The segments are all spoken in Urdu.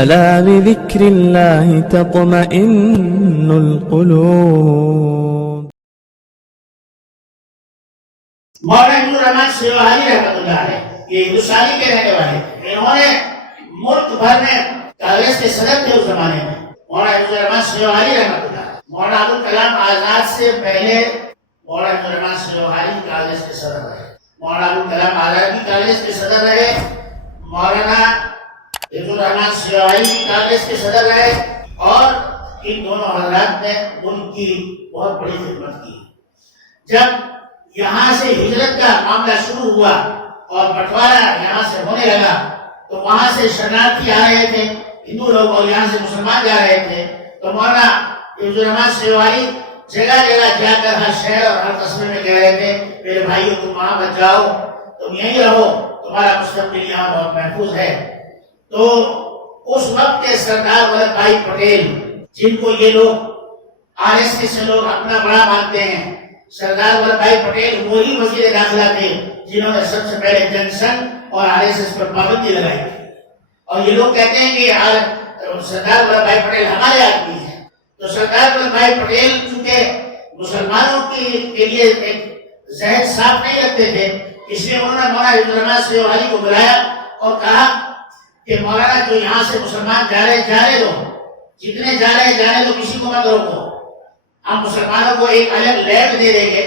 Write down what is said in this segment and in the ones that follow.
ألا بذكر الله تطمئن القلوب. مولانا عبد الرحمن سیوہانی رحمۃ اللہ علیہ یہ ہندوستانی کے رہنے والے تھے. انہوں نے ملک بھر میں کانگریس کے صدر تھے اس زمانے میں. مولانا عبد الرحمن سیوہانی رحمۃ اللہ علیہ. مولانا ابوالکلام آزاد سے پہلے مولانا عبد الرحمن سیوہانی کانگریس کے صدر رہے. مولانا ابوالکلام آزاد بھی کانگریس کے صدر رہے. مولانا عبد الرحمن سیوہانی کانگریس کے صدر رہے. اور ان دونوں حضرات نے ملک کی بہت بڑی خدمت کی. جب یہاں سے ہجرت کا معاملہ شروع ہوا اور بٹوارا یہاں سے ہونے لگا تو وہاں سے شرناردھی آ رہے تھے ہندو لوگ اور یہاں سے مسلمان جا رہے تھے. تو مولانا عبد الرحمن سیوہانی جگہ جگہ جا کر ہر شہر اور ہر قصبے میں کہہ رہے تھے میرے بھائیو تم وہاں مت جاؤ, تم یہیں رہو, تمہارا مستقبل یہاں بہت محفوظ ہے. تو اس وقت کے سردار ولبھ بھائی پٹیل جن کو یہ لوگ RSS سے لوگ اپنا بڑا مانتے ہیں, سردار ولبھ بھائی پٹیل وہی وزیر داخلہ تھے جنہوں نے سب سے پہلے جنسنگ اور RSS پر پابندی لگائی تھی. اور یہ لوگ کہتے ہیں کہ سردار ولبھ بھائی پٹیل ہمارے آدمی ہیں. تو سردار ولبھ بھائی پٹیل چونکہ مسلمانوں کے لیے ایک ذہن صاف نہیں رکھتے تھے, اس لیے انہوں نے مولانا عبد الرحمن سیوہانی کو بلایا اور کہا کہ مولانا جو یہاں سے مسلمان جا رہے دو, جتنے جا رہے جانے دو, کسی کو مت روکو. ہم مسلمانوں کو ایک الگ لینڈ دے دیں گے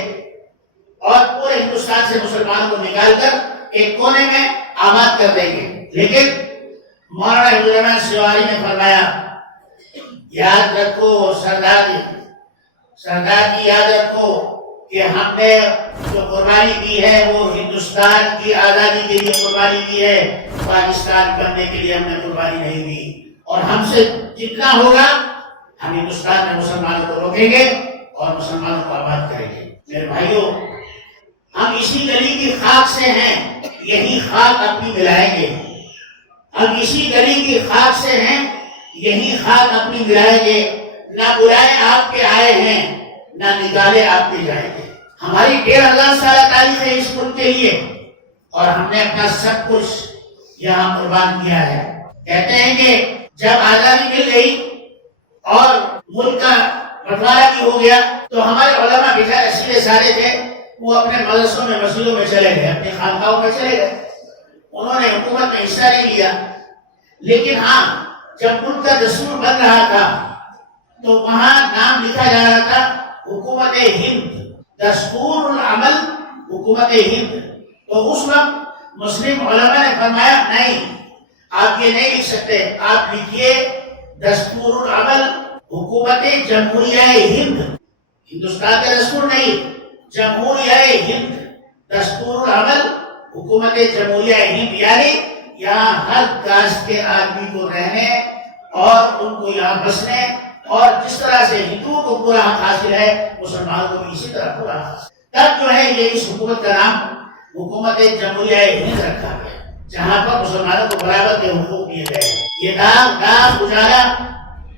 اور پورے ہندوستان سے مسلمانوں کو نکال کر ایک کونے میں آباد کر دیں گے. لیکن مولانا عبد الرحمن سیوہانی نے فرمایا یاد رکھو سردار جی یاد رکھو کہ ہم نے جو قربانی دی ہے وہ ہندوستان کی آزادی کے لیے قربانی دی ہے, پاکستان بننے کے لیے ہم نے قربانی نہیں دی. اور ہم سے جتنا ہوگا ہم ہندوستان میں مسلمانوں کو روکیں گے اور مسلمانوں کو آباد کریں گے. میرے بھائیوں, ہم اسی گلی کی خاک سے ہیں, یہی خاک اپنی ملائیں گے. ہم اسی گلی کی خاک سے ہیں, یہی خاک اپنی ملائیں گے. نہ برائے آپ کے آئے ہیں, نہ نکالے آپ کے جائیں گے. ہماری 1500 سالہ تاریخ ہے اس ملک کے لیے اور ہم نے اپنا سب کچھ یہاں قربان کیا ہے. کہتے ہیں کہ جب آزادی مل گئی اور ملک کا بٹوارا بھی ہو گیا تو ہمارے علماء بیچارے سیدھے سادے تھے, وہ اپنے مدرسوں میں مسجدوں میں چلے گئے, اپنی خانقاہوں میں چلے گئے. انہوں نے حکومت میں حصہ نہیں لیا. لیکن ہاں, جب ملک کا دستور بن رہا تھا تو وہاں نام لکھا جا رہا تھا حکومت ہند, دستور العمل حکومت ہند. تو اس وقت مسلم علماء نے فرمایا نہیں, آپ یہ نہیں لکھ سکتے, آپ لکھیے دستور العمل حکومت جمہوریہ ہند. ہندوستان کا دستور نہیں, جمہوریہ ہند, دستور العمل حکومت جمہوریہ ہند. یعنی یہاں ہر کاسٹ کے آدمی کو رہنے اور ان کو یہاں بسنے, اور جس طرح سے ہندوؤں کو پورا حق حاصل ہے مسلمانوں کو بھی اسی طرح پورا حق حاصل. تب جو ہے یہ اس حکومت کا نام حکومت جمہوریہ ہند رکھا گیا, جہاں پر مسلمانوں کو برابر کے حقوق دیے گئے. یہ داغ اجالا,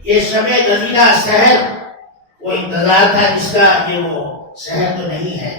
یہ شب گزیدہ سحر, وہ انتظار تھا جس کا یہ وہ سحر تو نہیں ہے.